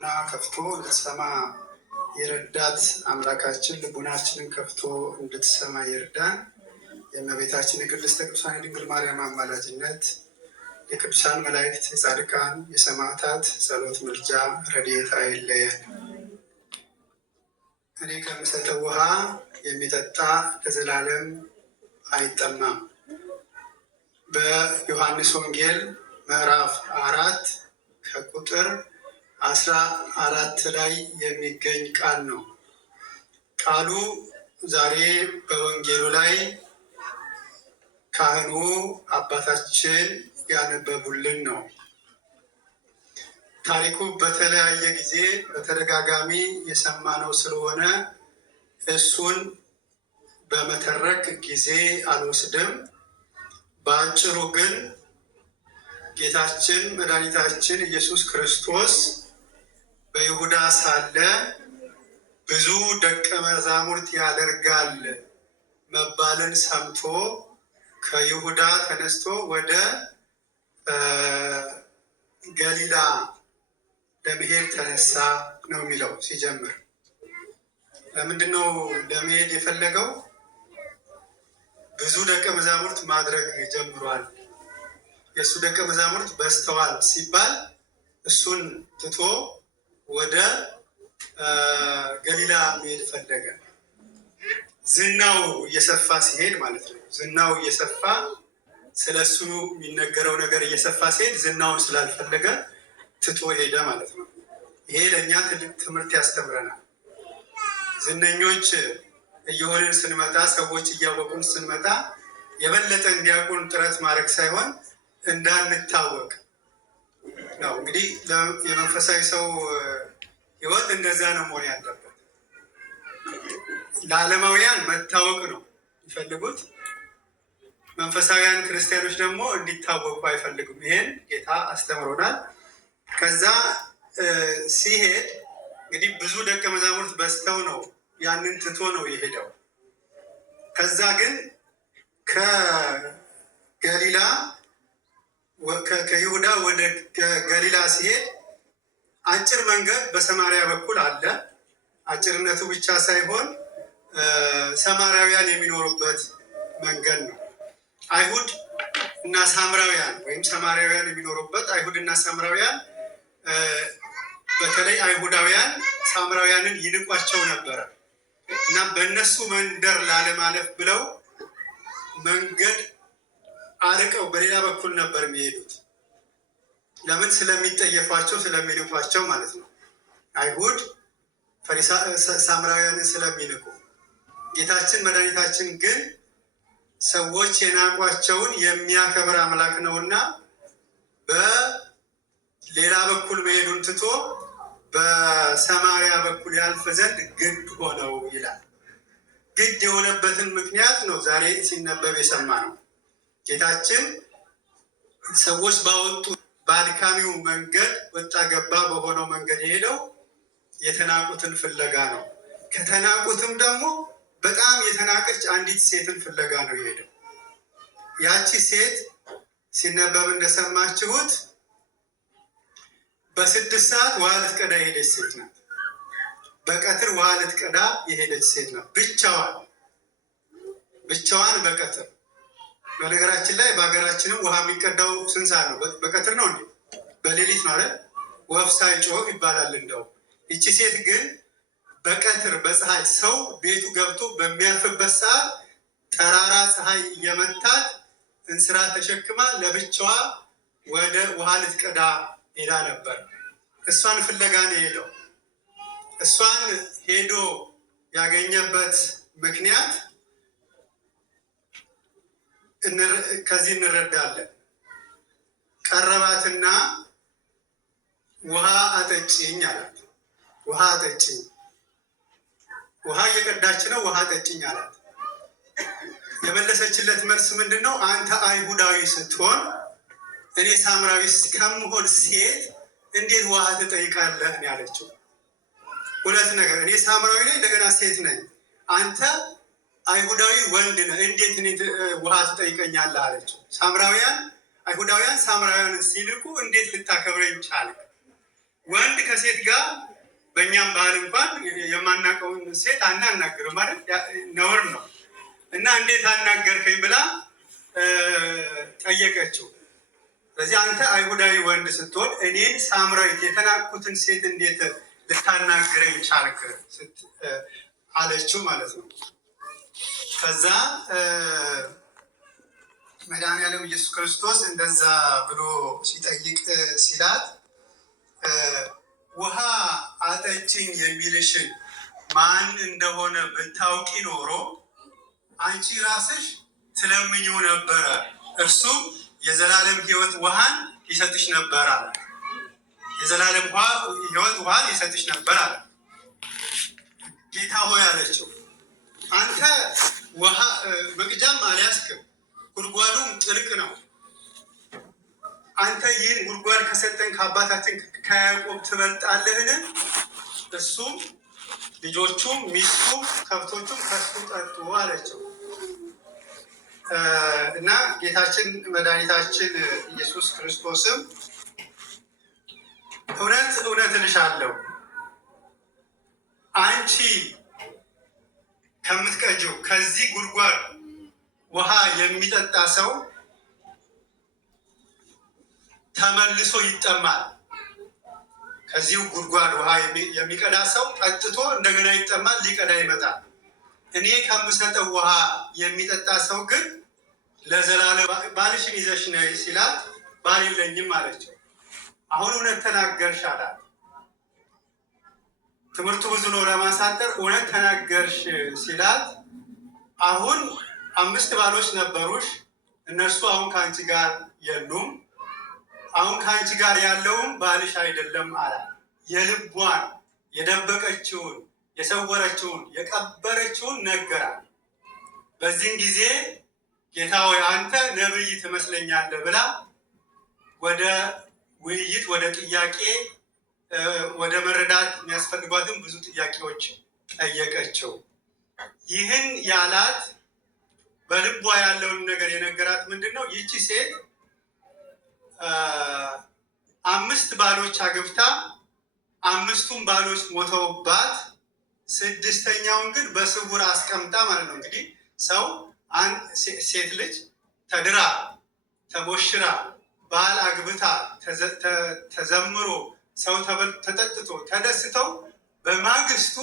እና ከፍቶ እንድትሰማ የረዳት አምላካችን ልቡናችንን ከፍቶ እንድትሰማ ይርዳን። የእመቤታችን የቅድስተ ቅዱሳን የድንግል ማርያም አማላጅነት፣ የቅዱሳን መላእክት፣ የጻድቃን፣ የሰማዕታት ጸሎት፣ ምልጃ፣ ረድኤት አይለየን። እኔ ከምሰጠው ውሃ የሚጠጣ ለዘላለም አይጠማም። በዮሐንስ ወንጌል ምዕራፍ 4 ከቁጥር 14 ላይ የሚገኝ ቃል ነው። ቃሉ ዛሬ በወንጌሉ ላይ ካህኑ አባታችን ያነበቡልን ነው። ታሪኩ በተለያየ ጊዜ በተደጋጋሚ የሰማነው ስለሆነ እሱን በመተረክ ጊዜ አልወስድም። በአጭሩ ግን ጌታችን መድኃኒታችን ኢየሱስ ክርስቶስ በይሁዳ ሳለ ብዙ ደቀ መዛሙርት ያደርጋል መባልን ሰምቶ ከይሁዳ ተነስቶ ወደ ገሊላ ለመሄድ ተነሳ ነው የሚለው ሲጀምር። ለምንድን ነው ለመሄድ የፈለገው? ብዙ ደቀ መዛሙርት ማድረግ ጀምሯል፣ የእሱ ደቀ መዛሙርት በዝተዋል ሲባል እሱን ትቶ ወደ ገሊላ መሄድ ፈለገ። ዝናው እየሰፋ ሲሄድ ማለት ነው። ዝናው እየሰፋ ስለ እሱ የሚነገረው ነገር እየሰፋ ሲሄድ ዝናውን ስላልፈለገ ትቶ ሄደ ማለት ነው። ይሄ ለእኛ ትልቅ ትምህርት ያስተምረናል። ዝነኞች እየሆንን ስንመጣ፣ ሰዎች እያወቁን ስንመጣ የበለጠ እንዲያውቁን ጥረት ማድረግ ሳይሆን እንዳንታወቅ ነው። እንግዲህ የመንፈሳዊ ሰው ሕይወት እንደዛ ነው መሆን ያለበት። ለዓለማውያን መታወቅ ነው የሚፈልጉት። መንፈሳዊያን ክርስቲያኖች ደግሞ እንዲታወቁ አይፈልጉም። ይሄን ጌታ አስተምሮናል። ከዛ ሲሄድ እንግዲህ ብዙ ደቀ መዛሙርት በዝተው ነው ያንን ትቶ ነው የሄደው። ከዛ ግን ከገሊላ ከይሁዳ ወደ ገሊላ ሲሄድ አጭር መንገድ በሰማርያ በኩል አለ። አጭርነቱ ብቻ ሳይሆን ሰማርያውያን የሚኖሩበት መንገድ ነው። አይሁድ እና ሳምራውያን ወይም ሰማርያውያን የሚኖሩበት፣ አይሁድ እና ሳምራውያን በተለይ አይሁዳውያን ሳምራውያንን ይንቋቸው ነበረ እና በእነሱ መንደር ላለማለፍ ብለው መንገድ አርቀው በሌላ በኩል ነበር የሚሄዱት። ለምን? ስለሚጠየፏቸው፣ ስለሚንቋቸው ማለት ነው። አይሁድ ሳምራውያንን ስለሚንቁ። ጌታችን መድኃኒታችን ግን ሰዎች የናቋቸውን የሚያከብር አምላክ ነውና በሌላ በኩል መሄዱን ትቶ በሰማርያ በኩል ያልፍ ዘንድ ግድ ሆነው ይላል። ግድ የሆነበትን ምክንያት ነው ዛሬ ሲነበብ የሰማ ነው። ጌታችን ሰዎች ባወጡ በአድካሚው መንገድ ወጣ ገባ በሆነው መንገድ የሄደው የተናቁትን ፍለጋ ነው። ከተናቁትም ደግሞ በጣም የተናቀች አንዲት ሴትን ፍለጋ ነው የሄደው። ያቺ ሴት ሲነበብ እንደሰማችሁት በ6 ሰዓት ውሃ ልትቀዳ የሄደች ሴት ናት። በቀትር ውሃ ልትቀዳ የሄደች ሴት ናት። ብቻዋን በቀትር። በነገራችን ላይ በሀገራችንም ውሃ የሚቀዳው ስንት ሰዓት ነው? በቀትር ነው እንዴ? በሌሊት ማለት ወፍ ሳይጮህ ይባላል እንደው። ይቺ ሴት ግን በቀትር በፀሐይ ሰው ቤቱ ገብቶ በሚያርፍበት ሰዓት ጠራራ ፀሐይ እየመታት እንስራ ተሸክማ ለብቻዋ ወደ ውሃ ልትቀዳ ሄዳ ነበር። እሷን ፍለጋ ነው የሄደው። እሷን ሄዶ ያገኘበት ምክንያት ከዚህ እንረዳለን። ቀረባትና ውሃ አጠጪኝ አላት። ውሃ አጠጪኝ። ውሃ እየቀዳች ነው። ውሃ አጠጪኝ አላት። የመለሰችለት መልስ ምንድን ነው? አንተ አይሁዳዊ ስትሆን እኔ ሳምራዊ ከምሆን ሴት እንዴት ውሃ ትጠይቃለህ? ያለችው ሁለት ነገር። እኔ ሳምራዊ ነኝ፣ እንደገና ሴት ነኝ። አንተ አይሁዳዊ ወንድ ነህ፣ እንዴት እኔ ውሃ ትጠይቀኛለህ? አለችው። አይሁዳውያን ሳምራውያንን ሲልኩ እንዴት ልታከብረኝ ቻልክ? ወንድ ከሴት ጋር በእኛም ባህል እንኳን የማናውቀውን ሴት አናናግርም ማለት ነውር ነው እና እንዴት አናገርከኝ ብላ ጠየቀችው። ስለዚህ አንተ አይሁዳዊ ወንድ ስትሆን እኔን ሳምራዊት የተናቅኩትን ሴት እንዴት ልታናግረኝ ቻልክ አለችው ማለት ነው። ከዛ መድኃኒዓለም ኢየሱስ ክርስቶስ እንደዛ ብሎ ሲጠይቅ ሲላት ውሃ አጠጭኝ የሚልሽን ማን እንደሆነ ብታውቂ ኖሮ አንቺ ራስሽ ትለምኚው ነበረ፣ እርሱም የዘላለም ሕይወት ውሃን ይሰጥሽ ነበር አለ። የዘላለም ሕይወት ውሃን ይሰጥሽ ነበር አለ። ጌታ ሆይ አለችው፣ አንተ ውሃ መቅጃም አልያዝክም፣ ጉድጓዱም ጥልቅ ነው። አንተ ይህን ጉድጓድ ከሰጠን ከአባታችን ከያዕቆብ ትበልጣለህን? እሱም ልጆቹም ሚስቱም ከብቶቹም ከሱ ጠጡ አለችው። እና ጌታችን መድኃኒታችን ኢየሱስ ክርስቶስም እውነት እውነት እልሻለሁ አንቺ ከምትቀጂው ከዚህ ጉድጓድ ውሃ የሚጠጣ ሰው ተመልሶ ይጠማል። ከዚሁ ጉድጓድ ውሃ የሚቀዳ ሰው ጠጥቶ እንደገና ይጠማል፣ ሊቀዳ ይመጣል። እኔ ከምሰጠው ውሃ የሚጠጣ ሰው ግን ለዘላለም። ባልሽን ይዘሽ ነይ ሲላት ባል የለኝም አለችው። አሁን እውነት ተናገርሽ አላት። ትምህርቱ ብዙ ነው ለማሳጠር። እውነት ተናገርሽ ሲላት አሁን 5 ባሎች ነበሩሽ፣ እነርሱ አሁን ከአንቺ ጋር የሉም። አሁን ከአንቺ ጋር ያለውም ባልሽ አይደለም አላት። የልቧን የደበቀችውን የሰወረችውን የቀበረችውን ነገራት። በዚህም ጊዜ ጌታ ሆይ አንተ ነብይ ትመስለኛለህ ብላ ወደ ውይይት፣ ወደ ጥያቄ፣ ወደ መረዳት የሚያስፈልጓትን ብዙ ጥያቄዎች ጠየቀችው። ይህን ያላት በልቧ ያለውን ነገር የነገራት ምንድን ነው? ይቺ ሴት 5 ባሎች አግብታ 5ቱም ባሎች ሞተውባት 6ኛውን ግን በስውር አስቀምጣ ማለት ነው። እንግዲህ ሰው ሴት ልጅ ተድራ ተሞሽራ ባል አግብታ ተዘምሮ ሰው ተጠጥቶ ተደስተው በማግስቱ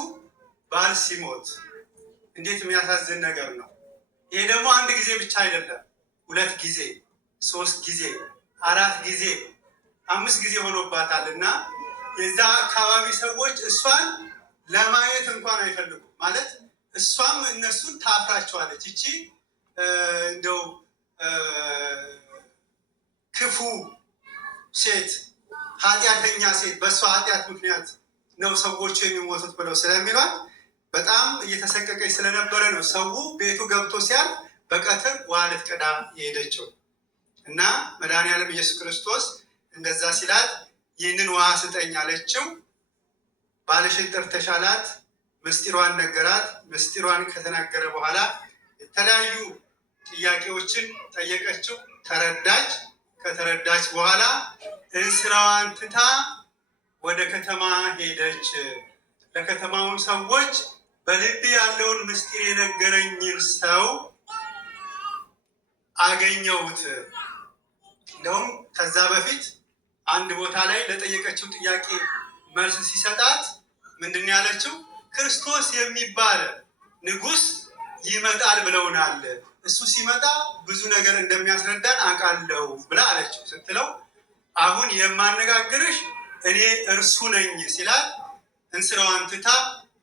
ባል ሲሞት እንዴት የሚያሳዝን ነገር ነው። ይሄ ደግሞ አንድ ጊዜ ብቻ አይደለም፣ 2 ጊዜ፣ 3 ጊዜ፣ 4 ጊዜ፣ 5 ጊዜ ሆኖባታል። እና የዛ አካባቢ ሰዎች እሷን ለማየት እንኳን አይፈልጉም። ማለት እሷም እነሱን ታፍራቸዋለች። ይቺ እንደው ክፉ ሴት፣ ኃጢአተኛ ሴት በእሷ ኃጢአት ምክንያት ነው ሰዎቹ የሚሞቱት ብለው ስለሚሏት በጣም እየተሰቀቀች ስለነበረ ነው ሰው ቤቱ ገብቶ ሲያል በቀትር ውሃ ልትቀዳ የሄደችው። እና መድኃኒዓለም ኢየሱስ ክርስቶስ እንደዛ ሲላት ይህንን ውሃ ስጠኝ አለችው። ባልሽን ጠርተሽ አላት። ምስጢሯን ነገራት። ምስጢሯን ከተናገረ በኋላ የተለያዩ ጥያቄዎችን ጠየቀችው። ተረዳች። ከተረዳች በኋላ እንስራዋን ትታ ወደ ከተማ ሄደች። ለከተማውን ሰዎች በልብ ያለውን ምስጢር የነገረኝን ሰው አገኘሁት። እንደውም ከዛ በፊት አንድ ቦታ ላይ ለጠየቀችው ጥያቄ መልስ ሲሰጣት ምንድን ያለችው? ክርስቶስ የሚባል ንጉሥ ይመጣል ብለውናል፣ እሱ ሲመጣ ብዙ ነገር እንደሚያስረዳን አውቃለሁ ብላ አለችው። ስትለው አሁን የማነጋግርሽ እኔ እርሱ ነኝ ሲላት እንስራዋን ትታ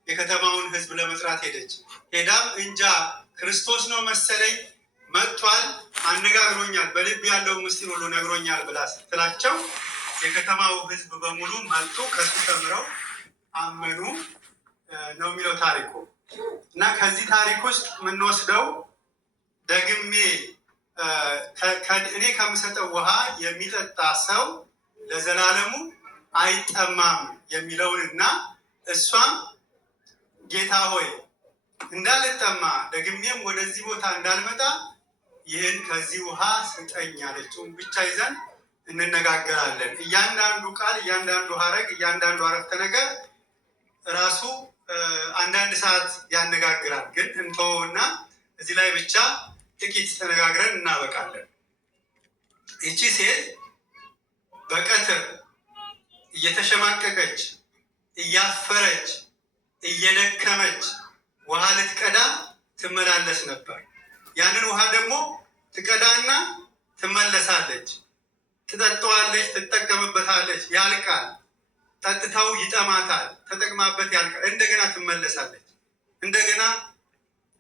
የከተማውን ሕዝብ ለመጥራት ሄደች። ሄዳም እንጃ ክርስቶስ ነው መሰለኝ መጥቷል፣ አነጋግሮኛል፣ በልብ ያለው ምስጢር ሁሉ ነግሮኛል ብላ ስትላቸው የከተማው ሕዝብ በሙሉ መጡ፣ ከሱ ተምረው አመኑ ነው የሚለው ታሪኩ። እና ከዚህ ታሪክ ውስጥ የምንወስደው ደግሜ እኔ ከምሰጠው ውሃ የሚጠጣ ሰው ለዘላለሙ አይጠማም የሚለውን እና እሷም ጌታ ሆይ እንዳልጠማ ደግሜም ወደዚህ ቦታ እንዳልመጣ ይህን ከዚህ ውሃ ስጠኝ አለችውን ብቻ ይዘን እንነጋገራለን። እያንዳንዱ ቃል፣ እያንዳንዱ ሀረግ፣ እያንዳንዱ አረፍተ ነገር ራሱ አንዳንድ ሰዓት ያነጋግራል። ግን እንተወውና እዚህ ላይ ብቻ ጥቂት ተነጋግረን እናበቃለን። ይቺ ሴት በቀትር እየተሸማቀቀች እያፈረች እየደከመች ውሃ ልትቀዳ ትመላለስ ነበር። ያንን ውሃ ደግሞ ትቀዳና ትመለሳለች፣ ትጠጣዋለች፣ ትጠቀምበታለች፣ ያልቃል። ጠጥታው ይጠማታል፣ ተጠቅማበት ያልቃል። እንደገና ትመለሳለች፣ እንደገና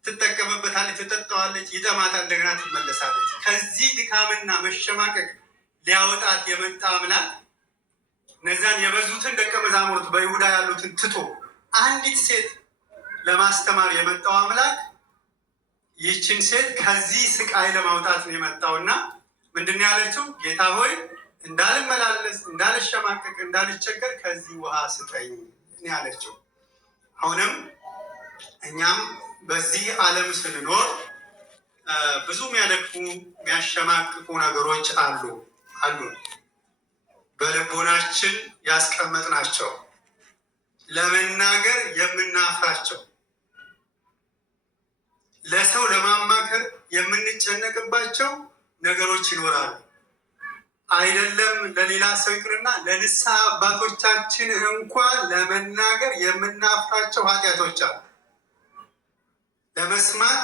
ትጠቀምበታለች፣ ትጠጣዋለች፣ ይጠማታል፣ እንደገና ትመለሳለች። ከዚህ ድካምና መሸማቀቅ ሊያወጣት የመጣ አምላክ እነዚያን የበዙትን ደቀ መዛሙርት በይሁዳ ያሉትን ትቶ አንዲት ሴት ለማስተማር የመጣው አምላክ ይህችን ሴት ከዚህ ስቃይ ለማውጣት ነው የመጣውና ምንድን ነው ያለችው? ጌታ ሆይ እንዳልመላለስ፣ እንዳልሸማቀቅ፣ እንዳልቸገር ከዚህ ውሃ ስጠኝ ያለችው። አሁንም እኛም በዚህ ዓለም ስንኖር ብዙ የሚያደክሙ የሚያሸማቅቁ ነገሮች አሉ በልቦናችን ያስቀመጥናቸው ለመናገር የምናፍራቸው ለሰው ለማማከር የምንጨነቅባቸው ነገሮች ይኖራሉ። አይደለም ለሌላ ሰው ይቅርና ለንስሐ አባቶቻችን እንኳን ለመናገር የምናፍራቸው ኃጢአቶች አሉ። ለመስማት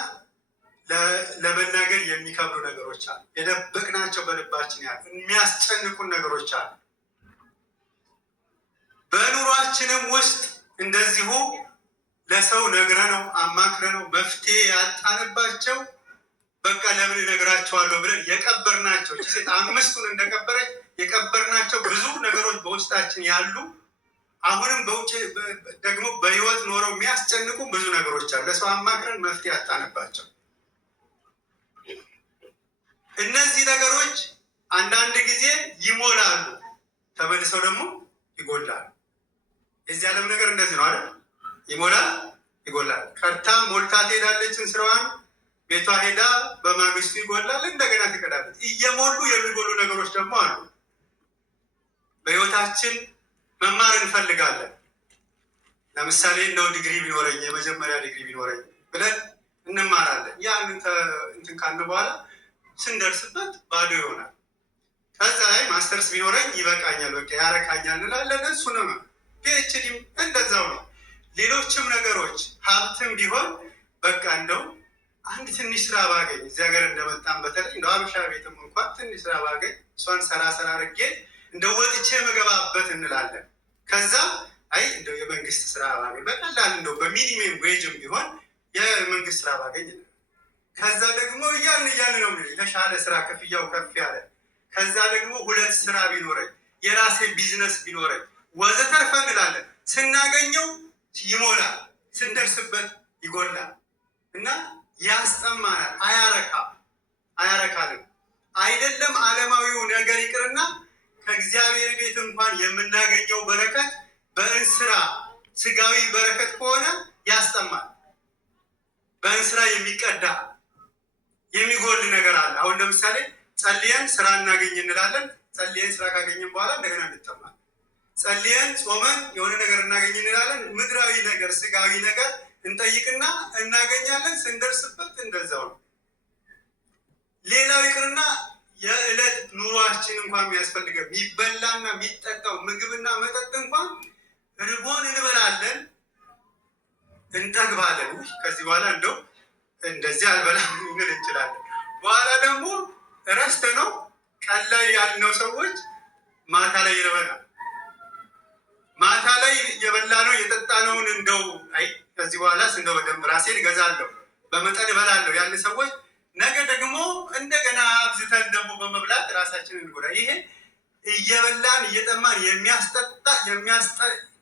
ለመናገር የሚከብዱ ነገሮች አሉ። የደበቅናቸው በልባችን ያሉ የሚያስጨንቁን ነገሮች አሉ። በኑሯችንም ውስጥ እንደዚሁ ለሰው ነግረነው አማክረነው መፍትሄ ያጣንባቸው በቃ ለምን እነግራቸዋለሁ ብለን የቀበርናቸው ሴት 5ቱን እንደቀበረች የቀበርናቸው ብዙ ነገሮች በውስጣችን ያሉ አሁንም በውጭ ደግሞ በሕይወት ኖረው የሚያስጨንቁ ብዙ ነገሮች አሉ። ለሰው አማክረን መፍትሄ ያጣንባቸው እነዚህ ነገሮች አንዳንድ ጊዜ ይሞላሉ፣ ተመልሰው ደግሞ ይጎላሉ። የዚህ ዓለም ነገር እንደዚህ ነው አይደል? ይሞላል፣ ይጎላል። ቀርታ ሞልታ ትሄዳለችን ስራዋን ቤቷ ሄዳ በማግስቱ ይጎላል፣ እንደገና ትቀዳለች። እየሞሉ የሚጎሉ ነገሮች ደግሞ አሉ። በህይወታችን መማር እንፈልጋለን። ለምሳሌ እንደው ዲግሪ ቢኖረኝ የመጀመሪያ ዲግሪ ቢኖረኝ ብለን እንማራለን። ያን እንትን ካልን በኋላ ስንደርስበት ባዶ ይሆናል። ከዛ ላይ ማስተርስ ቢኖረኝ ይበቃኛል፣ በቃ ያረካኛል እንላለን። እሱ ነው ፒኤችዲም እንደዛው ነው። ሌሎችም ነገሮች ሀብትም ቢሆን በቃ እንደው አንድ ትንሽ ስራ ባገኝ እዚህ ሀገር እንደመጣም በተለይ እንደው አበሻ ቤትም እንኳን ትንሽ ስራ ባገኝ እሷን ሰራ አድርጌ እንደው ወጥቼ መገባበት እንላለን። ከዛ አይ እንደው የመንግስት ስራ ባገኝ በቀላል እንደው በሚኒመም ዌጅም ቢሆን የመንግስት ስራ ባገኝ። ከዛ ደግሞ እያን ነው የተሻለ ስራ ክፍያው ከፍ ያለ። ከዛ ደግሞ 2 ስራ ቢኖረኝ የራሴ ቢዝነስ ቢኖረኝ ወዘተርፈ እንላለን። ስናገኘው ይሞላል፣ ስንደርስበት ይጎላል እና ያስጠማናል። አያረካልም። አይደለም ዓለማዊው ነገር ይቅርና ከእግዚአብሔር ቤት እንኳን የምናገኘው በረከት በእንስራ ስጋዊ በረከት ከሆነ ያስጠማል። በእንስራ የሚቀዳ የሚጎል ነገር አለ። አሁን ለምሳሌ ጸልየን ስራ እናገኝ እንላለን። ጸልየን ስራ ካገኘን በኋላ እንደገና እንጠማለን። ጸልየን ጾመን የሆነ ነገር እናገኝ እንላለን። ምድራዊ ነገር ስጋዊ ነገር እንጠይቅና እናገኛለን። ስንደርስበት እንደዛው ነው። ሌላው ይቅርና የዕለት ኑሯችን እንኳን የሚያስፈልገው የሚበላና የሚጠጣው ምግብና መጠጥ እንኳን ርቦን እንበላለን፣ እንጠግባለን። ከዚህ በኋላ እንደው እንደዚህ አልበላም እንል እንችላለን። በኋላ ደግሞ እረስተ ነው ቀን ላይ ያልነው ሰዎች ማታ ላይ ይረበናል። ማታ ላይ የበላነው የጠጣነውን እንደው አይ ከዚህ በኋላ እንደው በደንብ ራሴን እገዛለሁ በመጠን እበላለሁ ያለ ሰዎች ነገ ደግሞ እንደገና አብዝተን ደግሞ በመብላት ራሳችንን እንጎዳ። ይሄ እየበላን እየጠማን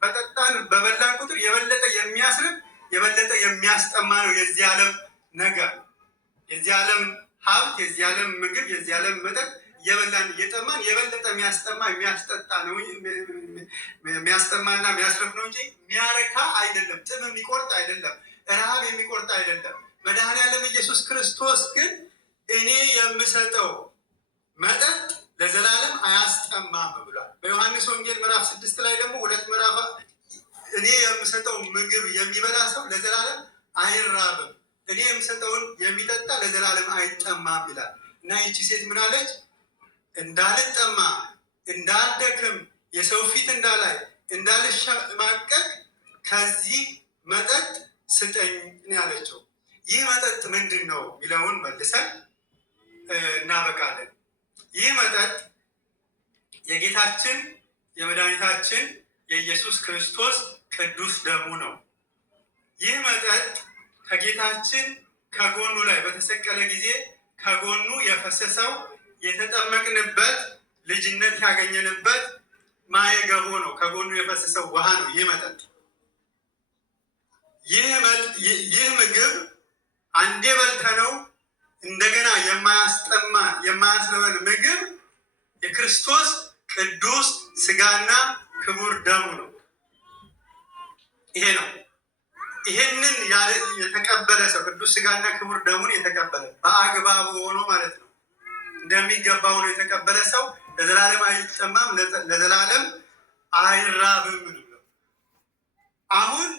በጠጣን በበላን ቁጥር የበለጠ የሚያስርብ የበለጠ የሚያስጠማ ነው የዚህ ዓለም ነገር። የዚህ ዓለም ሀብት፣ የዚህ ዓለም ምግብ፣ የዚህ ዓለም መጠጥ እየበላን እየጠማን የበለጠ የሚያስጠማ የሚያስጠጣ ነው። የሚያስጠማና የሚያስረፍ ነው እንጂ የሚያረካ አይደለም። ጥም የሚቆርጥ አይደለም። ረሃብ የሚቆርጥ አይደለም። መድኃኔዓለም ኢየሱስ ክርስቶስ ግን እኔ የምሰጠው መጠጥ ለዘላለም አያስጠማም ብሏል። በዮሐንስ ወንጌል ምዕራፍ 6 ላይ ደግሞ 2 ምዕራፍ እኔ የምሰጠው ምግብ የሚበላ ሰው ለዘላለም አይራብም፣ እኔ የምሰጠውን የሚጠጣ ለዘላለም አይጠማም ይላል። እና ይቺ ሴት ምን አለች? እንዳልጠማ፣ እንዳልደክም፣ የሰው ፊት እንዳላይ፣ እንዳልሸማቀቅ ከዚህ መጠጥ ስጠኝ ያለችው። ይህ መጠጥ ምንድን ነው የሚለውን መልሰን እናበቃለን። ይህ መጠጥ የጌታችን የመድኃኒታችን የኢየሱስ ክርስቶስ ቅዱስ ደሙ ነው። ይህ መጠጥ ከጌታችን ከጎኑ ላይ በተሰቀለ ጊዜ ከጎኑ የፈሰሰው የተጠመቅንበት ልጅነት ያገኘንበት ማየገቦ ነው። ከጎኑ የፈሰሰው ውሃ ነው ይህ መጠጥ። ይህ ምግብ አንዴ በልተነው እንደገና የማያስጠማ የማያስረበን ምግብ የክርስቶስ ቅዱስ ስጋና ክቡር ደሙ ነው። ይሄ ነው። ይሄንን የተቀበለ ሰው ቅዱስ ስጋና ክቡር ደሙን የተቀበለ በአግባቡ ሆኖ ማለት ነው፣ እንደሚገባ ሆኖ የተቀበለ ሰው ለዘላለም አይጠማም፣ ለዘላለም አይራብም ነው። አሁን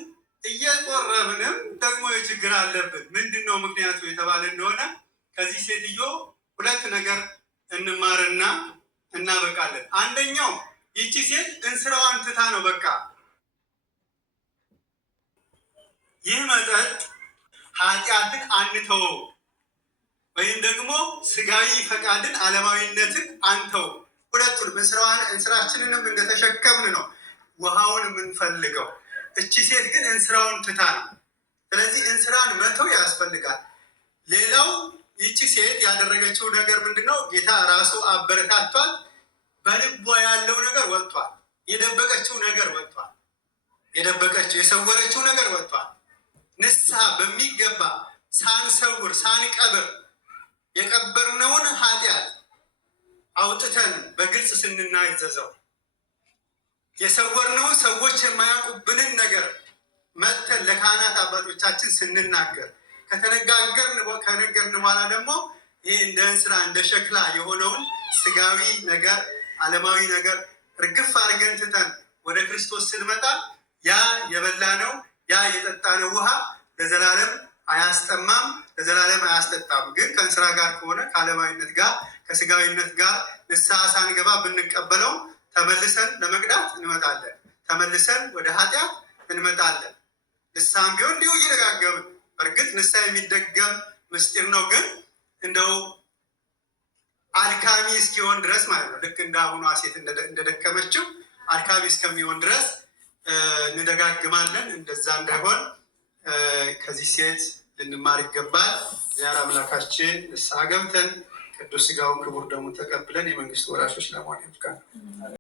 እየቆረብንም ደግሞ የችግር አለብን። ምንድን ነው ምክንያቱ የተባለ እንደሆነ ከዚህ ሴትዮ 2 ነገር እንማርና እናበቃለን። አንደኛው ይቺ ሴት እንስራዋን ትታ ነው በቃ ይህ መጠጥ ኃጢአትን አንተው ወይም ደግሞ ስጋዊ ፈቃድን ዓለማዊነትን አንተው፣ ሁለቱን እንስራችንንም እንደተሸከምን ነው ውሃውን የምንፈልገው። እቺ ሴት ግን እንስራውን ትታ ነው። ስለዚህ እንስራን መተው ያስፈልጋል። ሌላው ይቺ ሴት ያደረገችው ነገር ምንድነው? ጌታ ራሱ አበረታቷል። በልቧ ያለው ነገር ወጥቷል። የደበቀችው ነገር ወጥቷል። የሰወረችው ነገር ወጥቷል። ንስሐ በሚገባ ሳንሰውር ሳንቀብር የቀበርነውን ኃጢአት አውጥተን በግልጽ ስንናዘዘው፣ የሰወርነውን ሰዎች የማያውቁብንን ነገር መጥተን ለካህናት አባቶቻችን ስንናገር ከነገርን በኋላ ደግሞ ይህ እንደ እንስራ እንደ ሸክላ የሆነውን ስጋዊ ነገር ዓለማዊ ነገር እርግፍ አድርገን ትተን ወደ ክርስቶስ ስንመጣ ያ የበላነው ያ የጠጣነው ውሃ ለዘላለም አያስጠማም፣ ለዘላለም አያስጠጣም። ግን ከእንስራ ጋር ከሆነ ከዓለማዊነት ጋር ከስጋዊነት ጋር ንስሐ ሳንገባ ብንቀበለው ተመልሰን ለመቅዳት እንመጣለን፣ ተመልሰን ወደ ኃጢአት እንመጣለን። ንስሐም ቢሆን እንዲሁ እየደጋገምን፣ በእርግጥ ንስሐ የሚደገም ምስጢር ነው፣ ግን እንደው አድካሚ እስኪሆን ድረስ ማለት ነው። ልክ እንደ አሁኗ ሴት እንደደከመችው አድካሚ እስከሚሆን ድረስ እንደጋግማለን። እንደዛ እንዳይሆን ከዚህ ሴት ልንማር ይገባል። እግዚአብሔር አምላካችን ንስሐ ገብተን ቅዱስ ሥጋውን ክቡር ደሙን ተቀብለን የመንግስቱ ወራሾች ለመሆን ይብቃን።